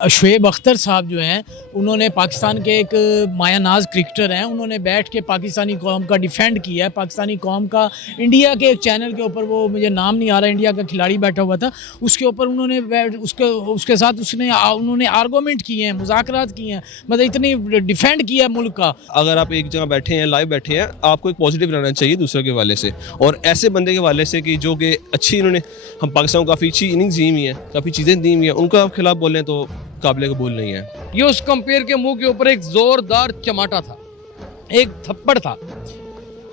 शुएब अख्तर साहब जो हैं उन्होंने पाकिस्तान के एक माया नाज क्रिकेटर हैं, उन्होंने बैठ के पाकिस्तानी कौम का डिफेंड किया है। पाकिस्तानी कौम का इंडिया के एक चैनल के ऊपर, वो मुझे नाम नहीं आ रहा, इंडिया का खिलाड़ी बैठा हुआ था, उसके ऊपर उन्होंने उसके साथ उन्होंने आर्गूमेंट किए हैं, मुज़ाकरात किए हैं, मतलब इतनी डिफेंड किया है मुल्क का। अगर आप एक जगह बैठे हैं, लाइव बैठे हैं, आपको एक पॉजिटिव रहना चाहिए दूसरे के हवाले से, और ऐसे बंदे के हवाले से कि जो कि अच्छी इन्होंने हम पाकिस्तान को काफ़ी अच्छी इनिंग्स दी हुई हैं, काफ़ी चीज़ें दी हुई हैं, उनका आप खिलाफ बोलें तो काबिल कबूल नहीं है। ये उस कंपेयर के मुंह के ऊपर एक जोरदार चमाटा था, एक थप्पड़ था,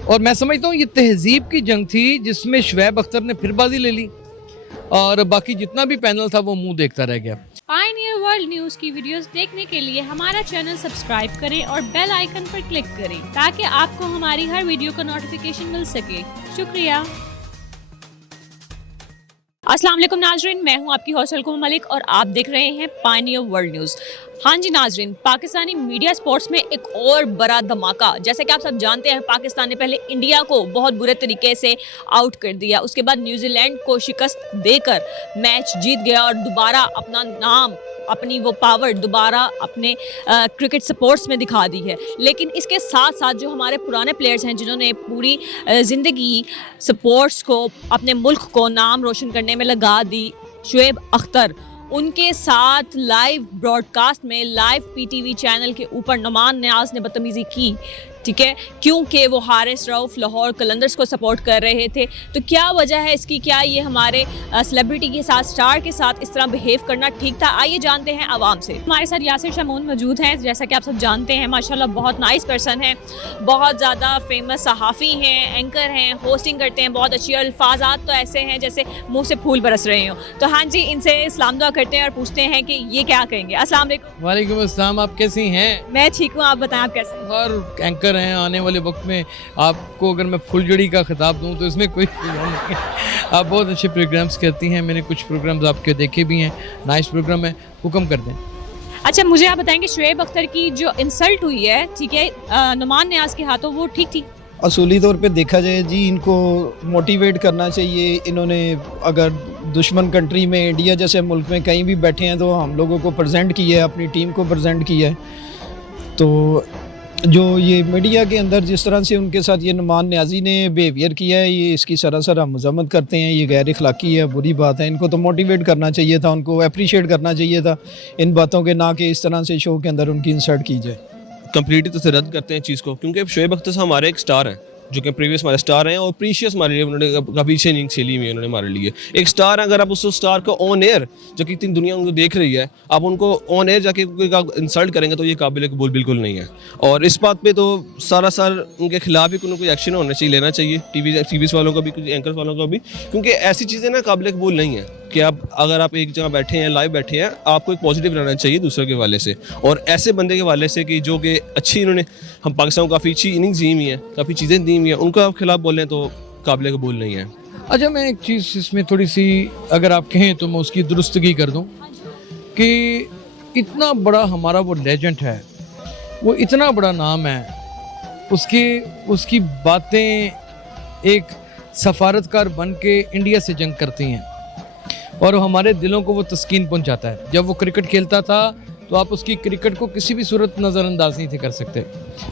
और मैं समझता हूँ ये तहजीब की जंग थी जिसमें शुएब अख्तर ने फिर बाजी ले ली और बाकी जितना भी पैनल था वो मुंह देखता रह गया। पायनियर वर्ल्ड न्यूज़ की वीडियोस देखने के लिए हमारा चैनल सब्सक्राइब करें और बेल आइकन पर क्लिक करें ताकि आपको हमारी हर वीडियो का नोटिफिकेशन मिल सके। शुक्रिया। अस्सलाम वालेकुम नाजरीन, मैं हूं आपकी होस्ट अलकुम मलिक और आप देख रहे हैं पायनियर वर्ल्ड न्यूज़। हाँ जी नाजरीन, पाकिस्तानी मीडिया स्पोर्ट्स में एक और बड़ा धमाका। जैसे कि आप सब जानते हैं, पाकिस्तान ने पहले इंडिया को बहुत बुरे तरीके से आउट कर दिया, उसके बाद न्यूजीलैंड को शिकस्त देकर मैच जीत गया और दोबारा अपना नाम, अपनी वो पावर दोबारा अपने क्रिकेट स्पोर्ट्स में दिखा दी है। लेकिन इसके साथ साथ जो हमारे पुराने प्लेयर्स हैं जिन्होंने पूरी ज़िंदगी स्पोर्ट्स को, अपने मुल्क को नाम रोशन करने में लगा दी, शुएब अख्तर, उनके साथ लाइव ब्रॉडकास्ट में लाइव पीटीवी चैनल के ऊपर नुमान नियाज़ ने बदतमीज़ी की, ठीक है, क्योंकि वो हारिस रऊफ लाहौर कलंदर्स को सपोर्ट कर रहे थे। तो क्या वजह है इसकी, क्या ये हमारे सेलिब्रिटी के साथ, स्टार के साथ इस तरह बिहेव करना ठीक था? आइए जानते हैं आवाम से। हमारे साथ यासिर शमून मौजूद हैं, जैसा कि आप सब जानते हैं माशाल्लाह बहुत नाइस पर्सन हैं, बहुत ज़्यादा फेमस सहाफ़ी हैं, एंकर हैं, होस्टिंग करते हैं, बहुत अच्छी, अल्फाजात तो ऐसे हैं जैसे मुँह से फूल बरस रहे हों। तो हाँ जी, इनसे सलाम दुआ करते हैं और पूछते हैं कि ये क्या कहेंगे। अस्सलाम वालेकुम। वालेकुम अस्सलाम, आप कैसी हैं? मैं ठीक हूँ, आप बताएं आप कैसे हैं? और एंकर हैं, आने वाले वक्त में आपको अगर मैं फुलझड़ी का खिताब दूं तो इसमें कोई नहीं है। आप बहुत अच्छे प्रोग्राम्स करती हैं, मैंने कुछ प्रोग्राम्स आपके देखे भी हैं, नाइस प्रोग्राम है, हुक्म कर दें। अच्छा, मुझे आप बताएंगे शुएब अख्तर की जो इंसल्ट हुई है, ठीक है, नुमान नियाज़ के हाथों, वो ठीक थी? असूली तौर पे देखा जाए जी, इनको मोटिवेट करना चाहिए। इन्होंने अगर दुश्मन कंट्री में, इंडिया जैसे मुल्क में कहीं भी बैठे हैं तो हम लोगों को प्रेजेंट किया है, अपनी टीम को प्रेजेंट किया है। तो जो ये मीडिया के अंदर जिस तरह से उनके साथ ये नुमान नियाज़ी ने बिहेवियर किया है, ये इसकी सरासर हम मज़म्मत करते हैं, ये गैर अखलाकी है, बुरी बात है। इनको तो मोटिवेट करना चाहिए था, उनको अप्रिशिएट करना चाहिए था इन बातों के, ना कि इस तरह से शो के अंदर उनकी इंसल्ट की जाए। कंप्लीटली तो रद्द करते हैं चीज़ को, क्योंकि शुएब अख्तर साहब हमारे एक स्टार हैं, जो कि प्रीवियस हमारे स्टार हैं और प्रीशियस हमारे लिए उन्होंने काफ़ी अच्छी इनिंग खेली हुई है उन्होंने हमारे लिए। एक स्टार, अगर आप उस स्टार को ऑन एयर, जो कि इतनी दुनिया उनको देख रही है, आप उनको ऑन एयर जाके इंसल्ट करेंगे तो ये काबिल कबूल बिल्कुल नहीं है। और इस बात पे तो सारासर उनके खिलाफ ही कोई एक्शन होना चाहिए, लेना चाहिए टीवी वालों का भी, कुछ एंकर्स वालों का भी, क्योंकि ऐसी चीज़ें ना काबिल कबूल नहीं है कि अगर आप एक जगह बैठे हैं, लाइव बैठे हैं, आपको एक पॉजिटिव रहना चाहिए दूसरे के हवाले से, और ऐसे बंदे के हवाले से कि जो कि अच्छी इन्होंने हम पाकिस्तान को काफ़ी अच्छी इनिंग्स दी हुई हैं, काफ़ी चीज़ें दी हुई हैं, उनका आप खिलाफ बोलें तो काबिल कबूल नहीं है। अच्छा, मैं एक चीज़ इसमें थोड़ी सी अगर आप कहें तो मैं उसकी दुरुस्तगी कर दूं कि इतना बड़ा हमारा वो लेजेंड है, वो इतना बड़ा नाम है, उसकी बातें एक सफारतकार बन के इंडिया से जंग करती हैं और हमारे दिलों को वो तस्कीन पहुंचाता है। जब वो क्रिकेट खेलता था तो आप उसकी क्रिकेट को किसी भी सूरत नज़रअंदाज नहीं थे कर सकते,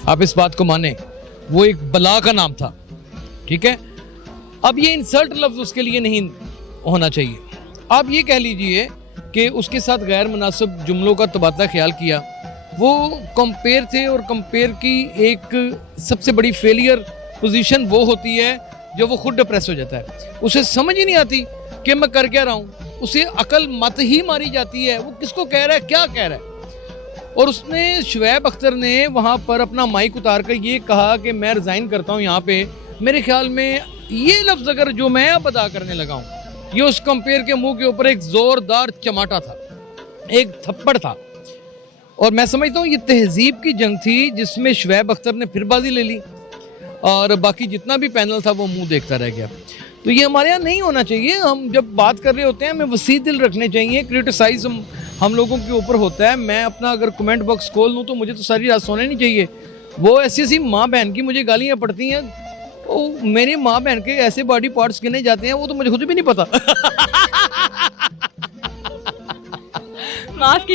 आप इस बात को माने, वो एक बला का नाम था, ठीक है। अब ये इंसल्ट लफ्ज़ उसके लिए नहीं होना चाहिए। आप ये कह लीजिए कि उसके साथ गैर मुनासिब जुमलों का तबादला ख्याल किया, वो कंपेयर थे, और कंपेयर की एक सबसे बड़ी फेलियर पोजीशन वो होती है जब वो खुद डिप्रेस हो जाता है, उसे समझ ही नहीं आती कि मैं कर क्या रहा हूँ, उसे अकल मत ही मारी जाती है, वो किसको कह रहा है, क्या कह रहा है। और उसने, शुएब अख्तर ने वहाँ पर अपना माइक उतार कर ये कहा कि मैं रिज़ाइन करता हूँ यहाँ पे। मेरे ख्याल में ये लफ्ज़ अगर जो मैं अब अदा करने लगा हूँ, ये उस कंपेयर के मुंह के ऊपर एक ज़ोरदार चमाटा था, एक थप्पड़ था, और मैं समझता हूँ ये तहजीब की जंग थी जिसमें शुएब अख्तर ने फिर बाजी ले ली और बाकी जितना भी पैनल था वो मुँह देखता रह गया। तो ये हमारे यहाँ नहीं होना चाहिए। हम जब बात कर रहे होते हैं हमें वसी दिल रखने चाहिए। क्रिटिसाइज हम लोगों के ऊपर होता है। मैं अपना अगर कमेंट बॉक्स खोल लूँ तो मुझे तो सारी रात सोने नहीं चाहिए। वो ऐसी माँ बहन की मुझे गालियाँ पड़ती हैं, वो मेरी माँ बहन के ऐसे बॉडी पार्ट्स गिने जाते हैं वो तो मुझे खुद भी नहीं पता। माफ़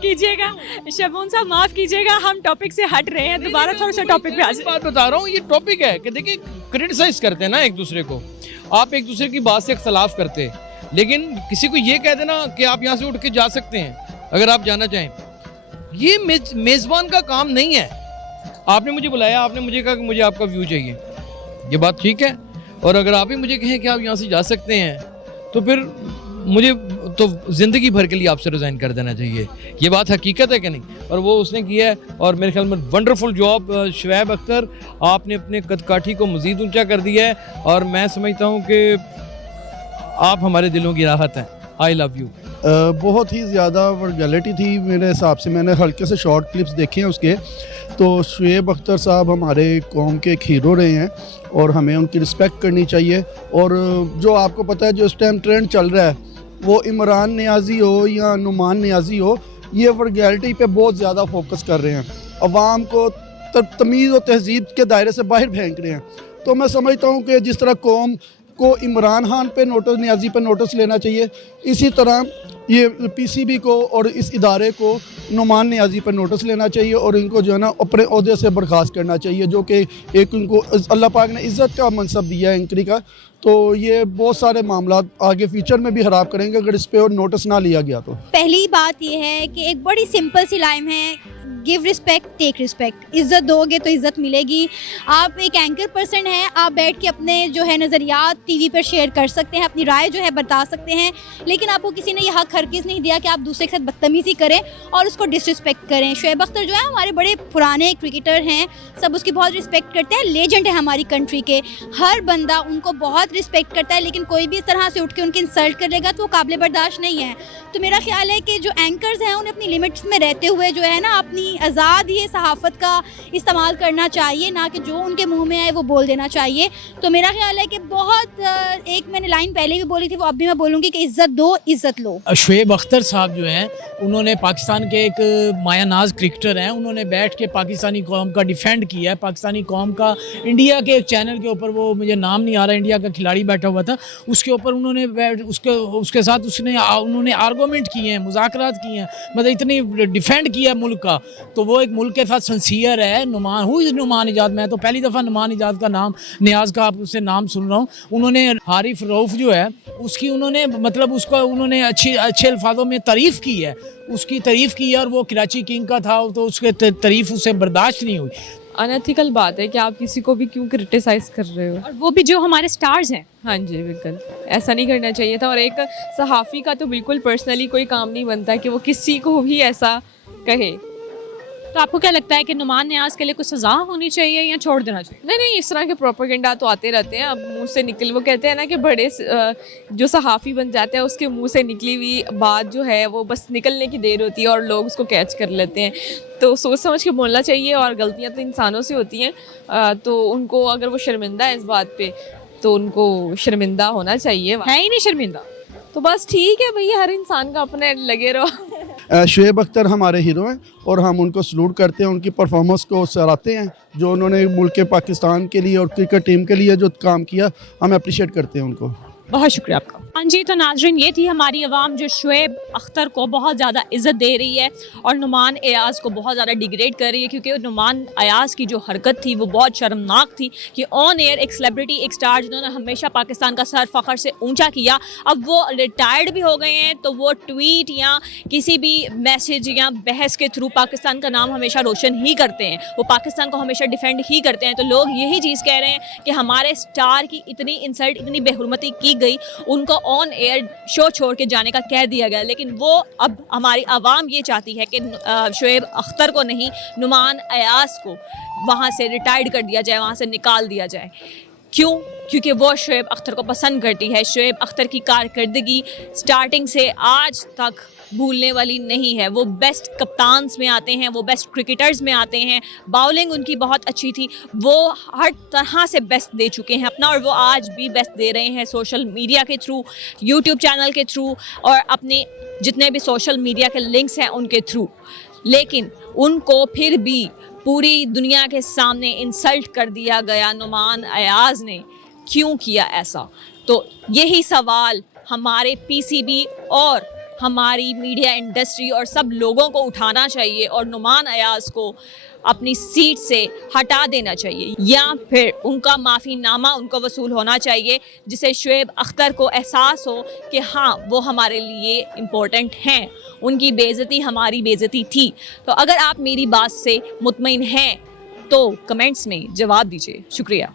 कीजिएगा शबून साहब, माफ़ कीजिएगा, हम टॉपिक से हट रहे हैं, दोबारा थोड़ा सा टॉपिक पे आ जाए। बात बता रहा हूँ, ये टॉपिक है कि देखिए क्रिटिसाइज करते हैं ना एक दूसरे को, आप एक दूसरे की बात से इख्तलाफ करते हैं, लेकिन किसी को ये कह देना कि आप यहाँ से उठ के जा सकते हैं अगर आप जाना चाहें, ये मेज़बान का काम नहीं है। आपने मुझे बुलाया, आपने मुझे कहा कि मुझे आपका व्यू चाहिए, ये बात ठीक है, और अगर आप ही मुझे कहें कि आप यहाँ से जा सकते हैं तो फिर मुझे तो ज़िंदगी भर के लिए आपसे रिज़ाइन कर देना चाहिए। ये बात हकीकत है कि नहीं? और वो उसने किया है, और मेरे ख्याल में वंडरफुल जॉब शुएब अख्तर, आपने अपने कदकाठी को मज़ीद ऊंचा कर दिया है, और मैं समझता हूँ कि आप हमारे दिलों की राहत हैं। I love you. बहुत ही ज़्यादा वर्गैलिटी थी मेरे हिसाब से, मैंने हल्के से शॉर्ट क्लिप्स देखे हैं उसके। तो शुएब अख्तर साहब हमारे कौम के एक हीरो रहे हैं और हमें उनकी रिस्पेक्ट करनी चाहिए। और जो आपको पता है जो इस टाइम ट्रेंड चल रहा है, वो इमरान नियाज़ी हो या नुमान नियाज़ी हो, ये वर्गैलिटी पे बहुत ज़्यादा फोकस कर रहे हैं, अवाम को तमीज़ और तहज़ीब के दायरे से बाहर फेंक रहे हैं। तो मैं समझता हूँ कि जिस तरह कौम को इमरान खान पे नोटिस, नियाज़ी पे नोटिस लेना चाहिए, इसी तरह ये पीसीबी को और इस इदारे को नुमान नियाज़ी पर नोटिस लेना चाहिए और इनको जो है ना अपने ओहदे से बर्खास्त करना चाहिए, जो कि एक इनको अल्लाह पाक ने इज़्ज़त का मनसब दिया है एंकरी का। तो ये बहुत सारे मामला आगे फ्यूचर में भी ख़राब करेंगे अगर इस पर नोटिस ना लिया गया तो। पहली बात ये है कि एक बड़ी सिंपल सी लाइन है, गिव रिस्पेक्ट टेक रिस्पेक्ट। इज़्ज़त दोगे तो इज़्ज़त मिलेगी। आप एक एंकर पर्सन हैं, आप बैठ के अपने जो है नज़रियात टीवी पर शेयर कर सकते हैं, अपनी राय जो है बता सकते हैं, लेकिन आपको किसी ने यह हक हरगिज़ नहीं दिया कि आप दूसरे के साथ बदतमीज़ी करें और उसको डिसरिस्पेक्ट करें। शुएब अख्तर जो है हमारे बड़े पुराने क्रिकेटर हैं, सब उसकी बहुत रिस्पेक्ट करते हैं, लेजेंड है हमारी कंट्री के, हर बंदा उनको बहुत रिस्पेक्ट करता है, लेकिन कोई भी इस तरह से उठ के उनकी इंसल्ट कर लेगा तो वो काबिल बर्दाश्त नहीं है। तो मेरा ख्याल है कि जो एंकर्स हैं उन्हें अपनी लिमिट्स में रहते हुए जो है ना अपनी आज़ाद ही सहाफ़त का इस्तेमाल करना चाहिए, ना कि जो उनके मुंह में आए वो बोल देना चाहिए। तो मेरा ख्याल है कि बहुत एक मैंने लाइन पहले भी बोली थी, वो अब भी मैं बोलूँगी कि इज़्ज़त दो, इज़्ज़त लो। शुएब अख्तर साहब जो हैं उन्होंने पाकिस्तान के एक मायानाज क्रिकेटर हैं, उन्होंने बैठ के पाकिस्तानी कौम का डिफेंड किया है। पाकिस्तानी कौम का इंडिया के एक चैनल के ऊपर, वो मुझे नाम नहीं आ रहा, इंडिया का खिलाड़ी बैठा हुआ था, उसके ऊपर उन्होंने उसके साथ उन्होंने आर्गूमेंट किए हैं, मुज़ाकरात किए हैं, मतलब इतनी डिफेंड किया मुल्क का। तो वो एक मुल्क के साथ सिंसियर है। नुमान नुमान इजाद, मैं तो पहली दफ़ा नुमान इजाद का नाम, नियाज़ का आपसे नाम सुन रहा हूँ। उन्होंने हारिफ रऊफ़ जो है उसकी उन्होंने मतलब उसका उन्होंने अच्छे अल्फाजों में तारीफ़ की है, उसकी तारीफ़ की है, और वो कराची किंग का था तो उसके तारीफ़ उसे बर्दाश्त नहीं हुई। अनएथिकल बात है कि आप किसी को भी क्यों क्रिटिसाइज कर रहे हो, और वो भी जो हमारे स्टार्स हैं। हाँ जी बिल्कुल, ऐसा नहीं करना चाहिए था। और एक सहाफ़ी का तो बिल्कुल पर्सनली कोई काम नहीं बनता कि वो किसी को भी ऐसा कहे। तो आपको क्या लगता है कि नुमान नियाज़ के लिए कुछ सज़ा होनी चाहिए या छोड़ देना चाहिए? नहीं, इस तरह के प्रोपेगेंडा तो आते रहते हैं। अब मुंह से वो कहते हैं ना कि बड़े जो सहाफ़ी बन जाते हैं उसके मुंह से निकली हुई बात जो है वो बस निकलने की देर होती है और लोग उसको कैच कर लेते हैं। तो सोच समझ के बोलना चाहिए, और गलतियाँ तो इंसानों से होती हैं, तो उनको अगर वो शर्मिंदा है इस बात पे तो उनको शर्मिंदा होना चाहिए। है ही नहीं शर्मिंदा तो बस ठीक है भैया, हर इंसान का अपने लगे रहो। शुएब अख्तर हमारे हीरो हैं और हम उनको सलूट करते हैं, उनकी परफॉर्मेंस को सराहते हैं, जो उन्होंने मुल्क के पाकिस्तान के लिए और क्रिकेट टीम के लिए जो काम किया, हम अप्रिशिएट करते हैं उनको। बहुत शुक्रिया आपका। हाँ जी, तो नाजरीन ये थी हमारी आवाम जो शुएब अख्तर को बहुत ज़्यादा इज़्ज़त दे रही है और नुमान अयाज़ को बहुत ज़्यादा डिग्रेड कर रही है, क्योंकि नुमान अयाज़ की जो हरकत थी वो बहुत शर्मनाक थी कि ऑन एयर एक सेलिब्रिटी, एक स्टार जिन्होंने हमेशा पाकिस्तान का सर फ़ख्र से ऊंचा किया, अब वो रिटायर्ड भी हो गए हैं, तो वो ट्वीट या किसी भी मैसेज या बहस के थ्रू पाकिस्तान का नाम हमेशा रोशन ही करते हैं, वो पाकिस्तान को हमेशा डिफेंड ही करते हैं। तो लोग यही चीज़ कह रहे हैं कि हमारे स्टार की इतनी इंसल्ट, इतनी बेहुरमती की गई, उनको ऑन एयर शो छोड़ के जाने का कह दिया गया। लेकिन वो अब हमारी आवाम ये चाहती है कि शुएब अख्तर को नहीं, नुमान अयाज़ को वहाँ से रिटायर्ड कर दिया जाए, वहाँ से निकाल दिया जाए। क्यों? क्योंकि वो शुएब अख्तर को पसंद करती है। शुएब अख्तर की कारकर्दगी स्टार्टिंग से आज तक भूलने वाली नहीं है। वो बेस्ट कप्तान्स में आते हैं, वो बेस्ट क्रिकेटर्स में आते हैं, बाउलिंग उनकी बहुत अच्छी थी, वो हर तरह से बेस्ट दे चुके हैं अपना, और वो आज भी बेस्ट दे रहे हैं सोशल मीडिया के थ्रू, यूट्यूब चैनल के थ्रू और अपने जितने भी सोशल मीडिया के लिंक्स हैं उनके थ्रू। लेकिन उनको फिर भी पूरी दुनिया के सामने इंसल्ट कर दिया गया नुमान अयाज़ ने। क्यों किया ऐसा? तो यही सवाल हमारे पीसीबी और हमारी मीडिया इंडस्ट्री और सब लोगों को उठाना चाहिए और नुमान अयाज को अपनी सीट से हटा देना चाहिए, या फिर उनका माफ़ीनामा उनको वसूल होना चाहिए, जिससे शुएब अख्तर को एहसास हो कि हाँ वो हमारे लिए इम्पोर्टेंट हैं, उनकी बेइज्जती हमारी बेइज्जती थी। तो अगर आप मेरी बात से मुतमईन हैं तो कमेंट्स में जवाब दीजिए। शुक्रिया।